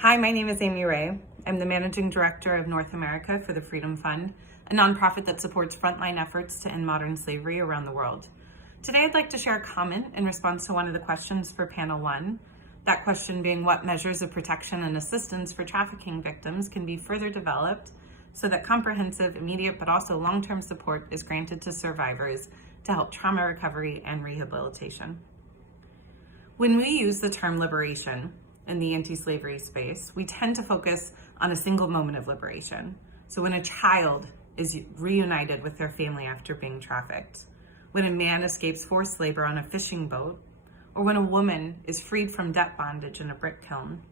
Hi, my name is Amy Ray. I'm the Managing Director of North America for the Freedom Fund, a nonprofit that supports frontline efforts to end modern slavery around the world. Today, I'd like to share a comment in response to one of the questions for Panel 1, that question being what measures of protection and assistance for trafficking victims can be further developed so that comprehensive, immediate, but also long-term support is granted to survivors to help trauma recovery and rehabilitation. When we use the term liberation in the anti-slavery space, we tend to focus on a single moment of liberation. So when a child is reunited with their family after being trafficked, when a man escapes forced labor on a fishing boat, or when a woman is freed from debt bondage in a brick kiln.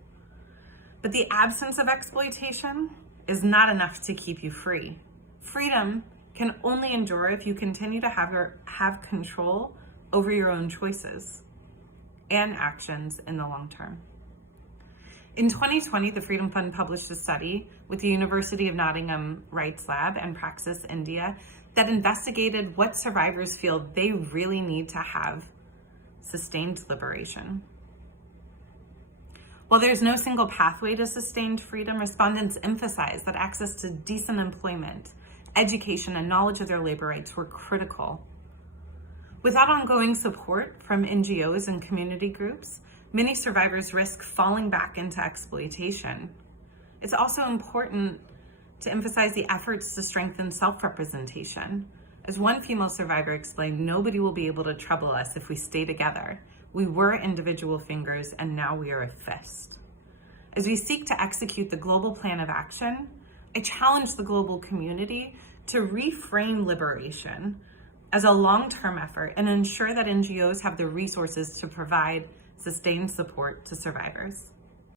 But the absence of exploitation is not enough to keep you free. Freedom can only endure if you continue to have control over your own choices and actions in the long term. In 2020, the Freedom Fund published a study with the University of Nottingham Rights Lab and Praxis India that investigated what survivors feel they really need to have sustained liberation. While there's no single pathway to sustained freedom, respondents emphasized that access to decent employment, education, and knowledge of their labor rights were critical. Without ongoing support from NGOs and community groups, many survivors risk falling back into exploitation. It's also important to emphasize the efforts to strengthen self-representation. As one female survivor explained, nobody will be able to trouble us if we stay together. We were individual fingers and now we are a fist. As we seek to execute the global plan of action, I challenge the global community to reframe liberation as a long-term effort and ensure that NGOs have the resources to provide sustained support to survivors.